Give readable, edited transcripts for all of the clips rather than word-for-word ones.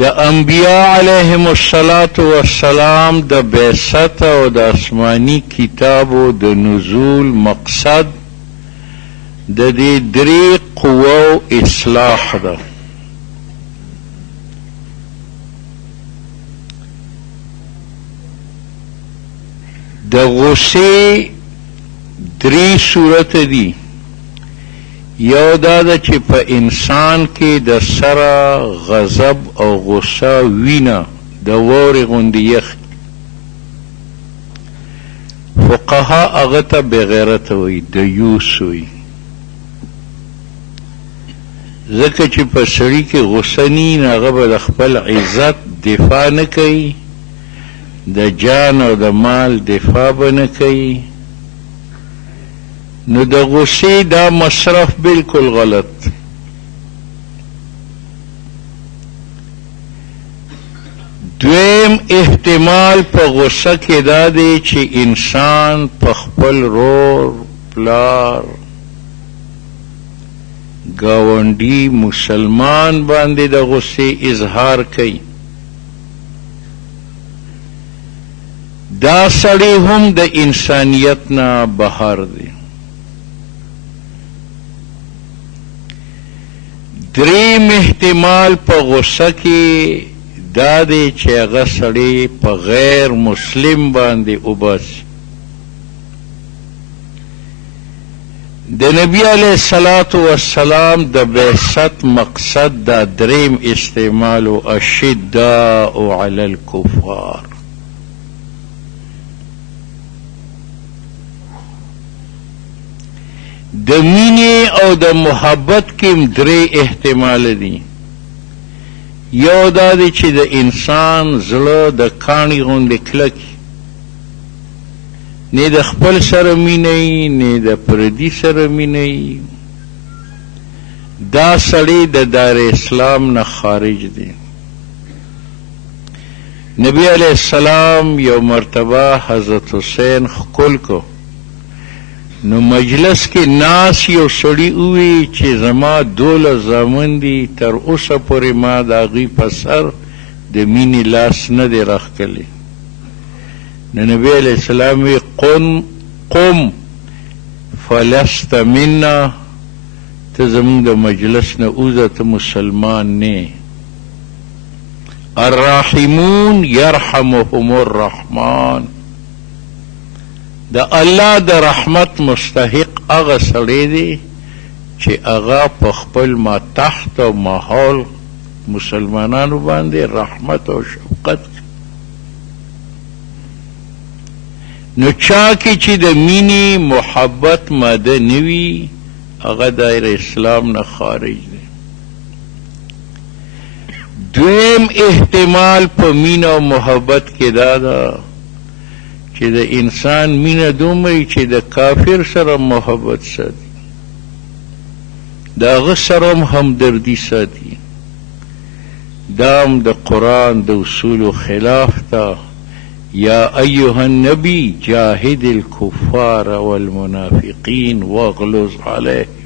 د انبیاء علیهم السلام د بعثت او د آسمانی کتابو د نزول مقصد د دې درې قوو اصلاح ده. د غصې درې صورت دي. یو دا ده چې په انسان کې د سره غضب او غصه وینه د واورې غوندې یخ. فقها هغه ته بغیرته وایي، دیوس وایي، ځکه چې په سړي کې غصه نی نو هغه به د خپل عزت دفاع نه کوي، د جان او د مال دفاع به نه کوي. نو د غصې دا مصرف بالکل غلط. دویم احتمال په غصه کې دا دی چې انسان په خپل رور، پلار، ګاونډي مسلمان باندې د غصې اظهار کوي. دا سړی هم د انسانیت نه بهر دی. دریم احتمال په غصه کې دا دی چې هغه سړی په غیر مسلم باندې وباسي. د نبی علیه السلام د بعثت مقصد دا دریم استعمال اشداء علی الکفار. د مینې او د محبت کې درې احتمال دي. یو دا دی چې د انسان زړه د کاڼي غوندې کلک، نه د خپل سره مینه نه د پردي سره مینه. دا سړی د دار اسلام نه خارج دی. نبی علیہ السلام یو مرتبه حضرت حسین ښکل کو، نو مجلس کې ناس یو سړي ووی چې زما 12 زامن دي، تر اوسه پورې ما د هغوی په سر د مینې لاس نه دی راښکلی. نو نبی علیه السلام وی قم فلست منا، ته زمونږ د مجلس نه اوزه، ته مسلمان نه. الراحمون یرحمهم الرحمن، د الله د رحمت مستحق هغه سړی دی چې هغه په خپل ما تحت او ماحول مسلمانانو باندې رحمت او شفقت. نو چا کې چې د مینې محبت ماده نه وي هغه دایره اسلام نه خارج دی. دویم احتمال په مینه او محبت کې دا ده چې د انسان مینه دومره چې د کافر سره محبت ساتي، د هغه سره هم همدردي ساتي. دا هم د قرآن د اصولو خلاف ده. یا ایها النبی جاهد الکفار والمنافقین واغلظ علیهم.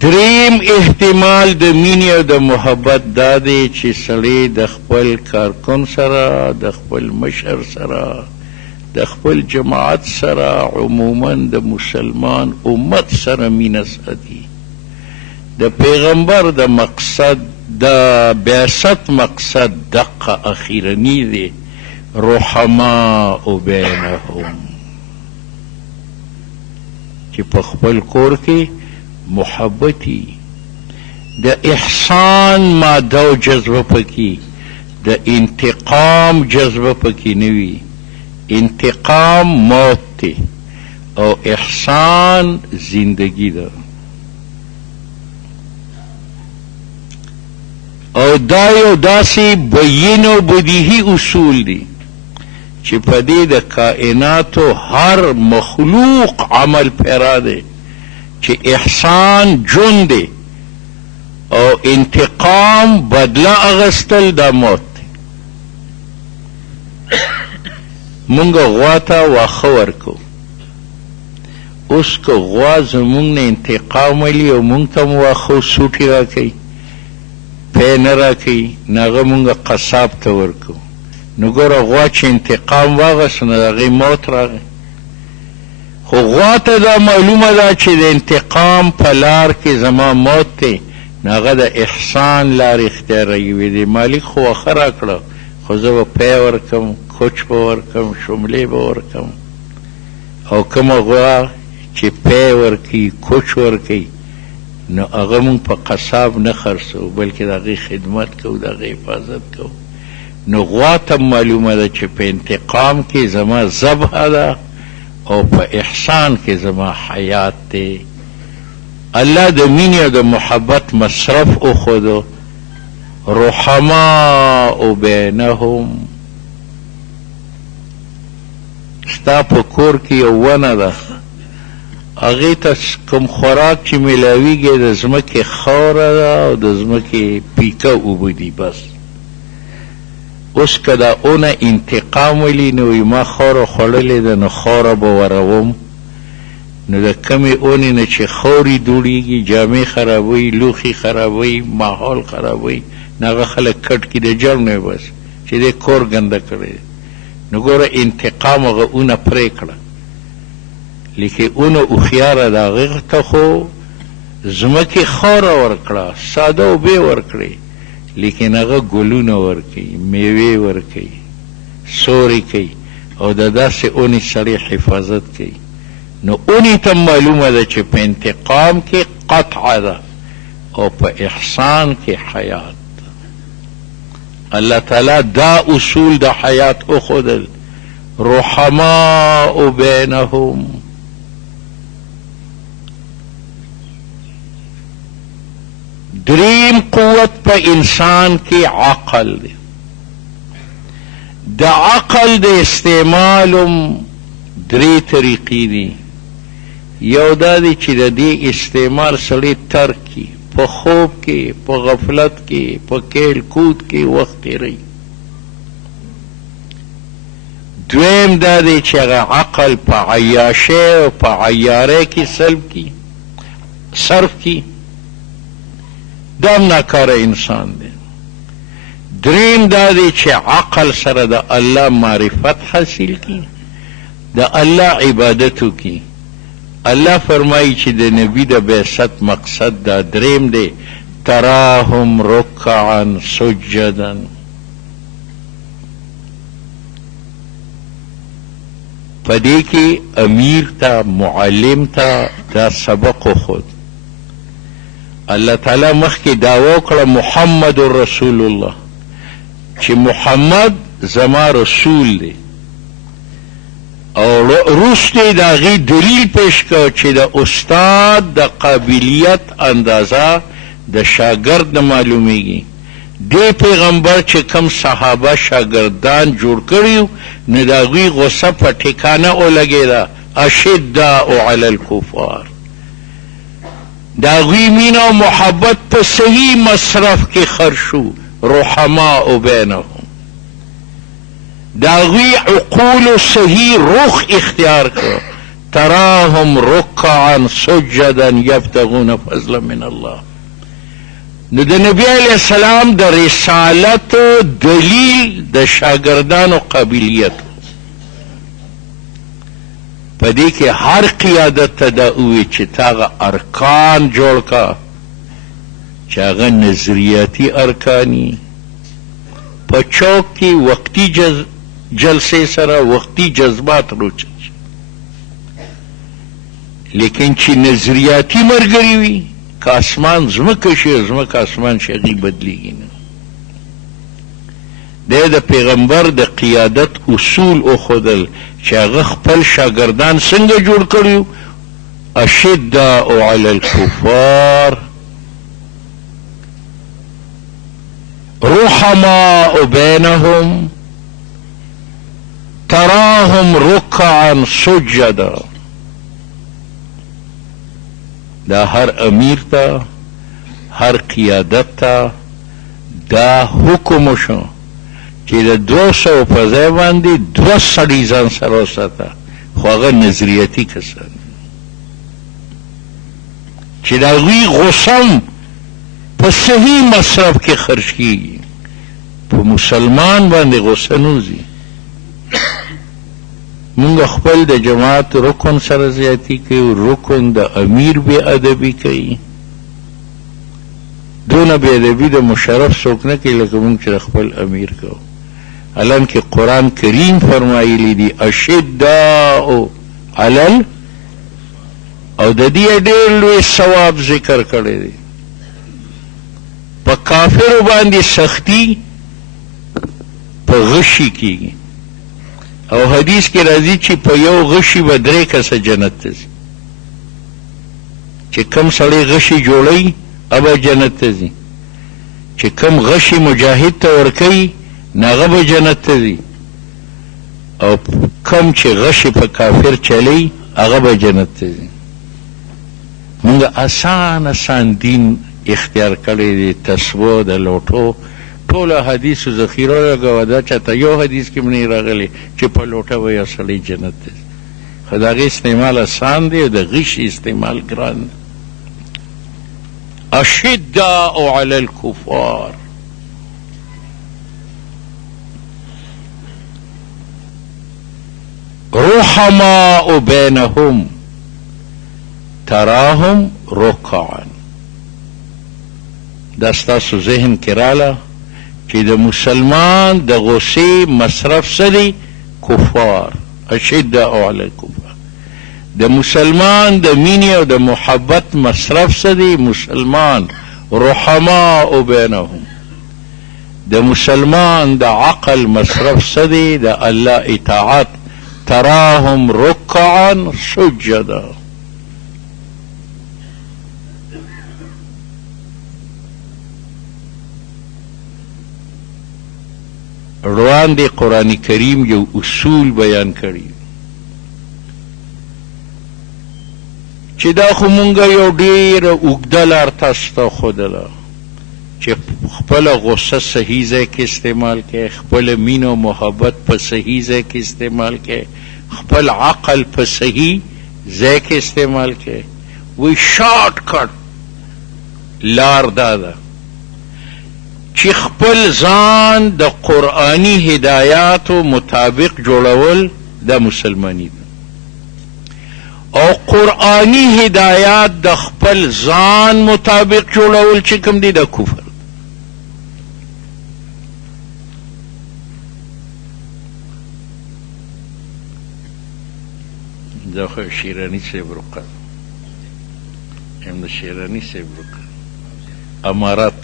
دریم احتمال د مینې او د محبت دا دی چې سړی د خپل کارکن سره، د خپل مشر سره، د خپل جماعت سره، عموما د مسلمان امت سره مینه ساتي. د پیغمبر د مقصد د بعثت مقصد دقه اخیرنی دی، رحماء بینهم، چې په خپل کور کې محبتی، د احسان ماده او جذبه پکې، د انتقام جذبه پکې نه وي. انتقام موت دی او احسان زندگی ده. او دا یو داسې بیین او بدیهی اصول دی چې په دې د کائناتو هر مخلوق عمل پیرا دی چې احسان جون دی او انتقام بدله اغستل دا موت دی. مونږ غوا ته واښه ورکو، اوس که غوا زمونږ نه انتقام ولي او مونږ ته مو واښه سوټي راکوي پی نه راکوي نو هغه مونږ قصاب ته ورکو نو ګوره غوا چې انتقام واغست نو د هغې موت راغی خو غوا ته دا معلومه ده چې د انتقام په لار کې زما موت دی نو هغه د احسان لار اختیاروي د مالک خو واښه راکړه خو زه به پی ورکم کوچ به ورکم شملې به ورکم او کومه غوا چې پی ورکوي کوچ ورکوي نو هغه مونږ په قصاب نه خرڅوو بلکې د هغې خدمت کوو د هغې حفاظت کوو نو غوا ته معلومه ده چې په انتقام کې زما ذبحه ده او په احسان کې زما حیات دی الله د مینې او د محبت مصرف وښودو رحماء بینهم ستا په کور کې یو ونه ده هغې ته کوم خوراک چې میلاویږي د ځمکې خاوره ده او د ځمکې پیکه اوبه دي بس اوس که دا اونه انتقام ولی نو ما خاوره خوړلې ده نو خاوره به وروم نو د کمې اونې نه چې خاورې دوړېږي جامې خرابوي لوښي خرابوي ماحول خرابوي نو هغه خلک کټ کړي د جړ نه بس چې دې کور ګنده کړی نو ګوره انتقام هغه اونه پرې کړه لیکن اونه هوښیاره ده هغې ته خو ځمکې خاوره ورکړه ساده اوبې ورکړې لیکن هغه ګلونه ورکوي میوې ورکوي سوري کوي او د داسې اونې سړی حفاظت کوي نو اونې ته معلومه ده چې په انتقام کې قطعه ده او په احسان کې حیات الله تعالی دا اصول د حیات اخودل رحماء بینهم دریم قوت په انسان کې عقل دی د عقل د استعمالم درې طریقې دي یو دا دی چې د دې استعمال سړی ترک کړي په خوب کې په غفلت کې په کیل کود کې وخت تیروي دویم دا دی چې هغه عقل په عیاشۍ او په عیارۍ کې صرف کړي دا هم ناکاره انسان دی دریم دا دی چې عقل سره د الله معرفت حاصل کی د الله عبادت وکړي الله فرمایي چې د نبی د بعثت مقصد دا دریم دی تراهم رکعا سجدا پدې کې امیر ته معلم ته دا سبق خود الله تعالی مخکې دعوا وکړه محمد رسول الله چې محمد زما رسول دی او وروسته د هغې دلیل پیش کړ چې د استاد د قابلیت اندازه د شاګرد نه معلومیږي دې پیغمبر چې کم صحابه شاګردان جوړ کړي نو د هغوی غصه په ټکانه ولګېده اشداء علی الکفار د هغوی مینه او محبت په صحیح مصرف کې خرج شو رحماء بینهم د هغوی عقول صحیح رخ اختیار کړ تراهم رکعا سجدا یبتغون فضلا من الله نو د نبی علیه السلام د رسالت دلیل د شاگردانو قابلیت په دې کې هر قیادت ته دا ووایي چې تا هغه ارکان جوړ کا چې هغه نظریاتي ارکاني په چوک کې وقتي جلسې سره وقتي جذبات روچ لیکن چې نظریاتي ملګري وي که اسمان ځمکه شي ځمکه اسمان شي هغې بدلیږي نه دی د پیغمبر د قیادت اصول وښودل چې هغه خپل شاګردان څنګه جوړ کړي اشداء علی الکفار رحماء بینهم تراهم رکعا سجدا دا هر امیر ته هر قیادت ته دا حکم شو چې د 200 په ځای باندې 2 سړي ځان سره وساته خو هغه نظریاتي کسان چې د هغوی غصه په صحیح مصرف کې خرج کیږي. په مسلمان باندې غصه نوځي. مونږ خپل د جماعت رکن سره زیاتی کوي، رکن د امیر بې ادبي کوي. دونه بې ادبي د مشرف څوک نه کوي لکه مونږ چې خپل امیر کوو. الان کې قرآن کریم فرمایلی دی اشداء علل، او د دې ډېر لوی ثواب ذکر کړی دی. په کافرو باندې سختی په غشي کېږي، او حدیث کې راځي چې په یو غشي به 3 کسه جنت ته ځي. چې کم سړی غشي جوړوي هغه جنت ته ځي، چې کم غشي مجاهد ته ورکوي نو هغه به جنت ته ځي، او کم چې غشي په کافر چلی هغه به جنت ته ځي. مونږ آسان دین اختیار کړی دی. تسبو د لوټو ټول حدیثو ذخیره لګوه، دا چاته یو حدیث کې نه راغلی چې په لوټه به یو سړی جنت ته ځي. خو د هغې استعمال آسان دی او د غش استعمال ګران دی. اشداء علی الکفار، رحماء بینهم تراهم رکعا. دا ستاسو ذهن کې راله چې د مسلمان د غصې مصرف څه دی؟ کفار. اشداء علی الکفار. د مسلمان د مینې او د محبت مصرف څه دی؟ مسلمان. رحماء بینهم. د مسلمان د عقل مصرف څه دی؟ د الله اطاعت. تراهم رکعا سجدا. روان دی قرآن کریم یو اصول بیان کړي چې دا خو مونږ یو ډېره اوږده لار تاسو ته ښودله چې خپله غصه صحیح ځای کې استعمال کړئ، خپله مینه او محبت په صحیح ځای کې استعمال کړئ، خپل عقل په صحیح ځای کې استعمال کړئ. وی شارټ کټ لار دا ده چې خپل ځان د قرآني هدایاتو مطابق جوړول دا مسلمانی ده، او قرآني هدایات د خپل ځان مطابق جوړول چې کوم دی دا کفر. دا خو شیرانی صاحب رقم د شیرانی صاحب رقم امارات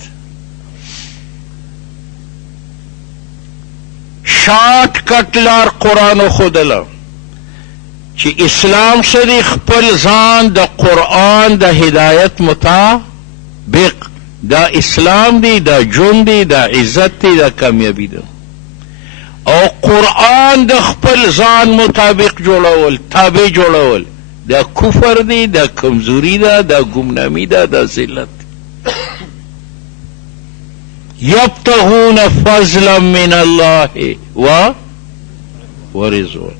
شارټ کټ لار قرآن خودله چې اسلام سره خپل ځان د قرآن د هدایت مطابق دا اسلام دی، دا جون دی، دا عزت دی، دا کامیابی ده. او قرآن د خپل ځان مطابق جوړول، تابع جوړول دا کفر دی، دا کمزوری ده، دا ګمنامي ده، دا ذلت. یبتغون فضلا من الله ورضوان.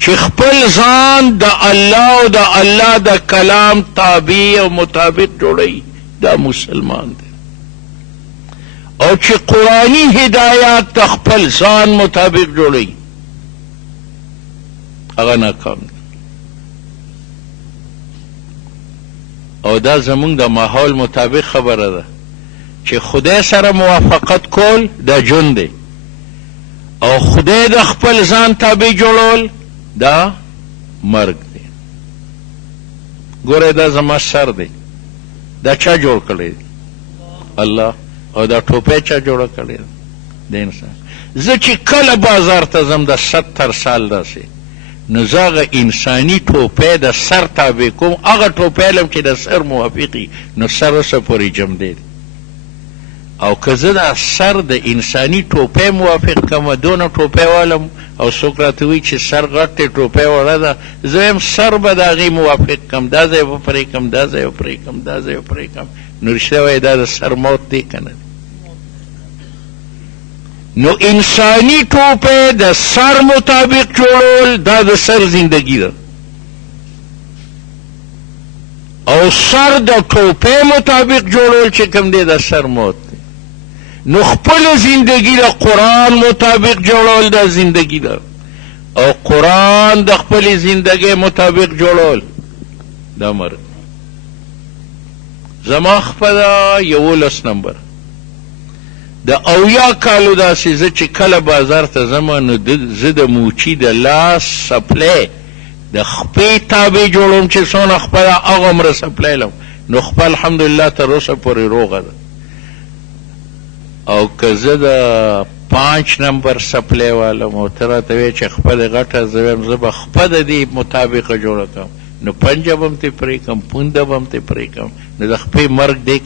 چې خپل ځان د الله او د الله د کلام تابع او مطابق جوړوي دا مسلمان دی. او چې قرآني هدایات د خپل ځان مطابق جوړوي هغه ناکام دی. او دا زمونږ د ماحول مطابق خبره ده چې خدای سره موافقت کول دا جون دی، او خدای د خپل ځان تابع جوړول دا مرګ دی. ګوره دا زما سر دی، دا چا جوړ کړی؟ الله. او دا ټوپی چا جوړه کړی د انسان؟ زه چې کله بازار ته ځم د 70 سال داسې نو زه هغه انساني ټوپی د سر تابع کوم، هغه ټوپی علم چې د سر موافقي نو سر اوسه پورې جمدی دی. او که زه د سر د انساني ټوپی موافق کم دونه ټوپی والم او څوک راته وایي چې سر غټ دی ټوپی وړه ده، زه وایم سر به د هغې موافق کم، دا ځای به پرېږدم، دا ځای به پرېږدم، دا ځای به پرېږدم. نو رښتیا وایي دا د سر موت دی که نه؟ نو انساني ټوپی د سر مطابق جوړول دا د سر زندگی ده. او سر د ټوپۍ مطابق جوړول چې کوم دی د سر موت دی. نو خپل زندگی د قرآن مطابق جوړول دا زندگی ده، او قرآن د خپل زندگی مطابق جوړول دا مرګ. زما خپله 11 نمبر د 80 کالو داسې زه چې کله بازار ته ځم نو زه د موچي د لاس سپلی د خپې تابع جوړوم چې څونه خپله هغومره سپلی لم، نو خپه الحمدلله تر اوسه پورې روغه ده. او که زه د 5 نمبر سپلی والم او ته راته وایې چې خپله غټه زه وایم زه به خپه د دې مطابقه جوړه کړم، نو پنجه به هم ترې پرې کړم، پونده به هم ترې پرې کړم، نو د خپې مرګ دی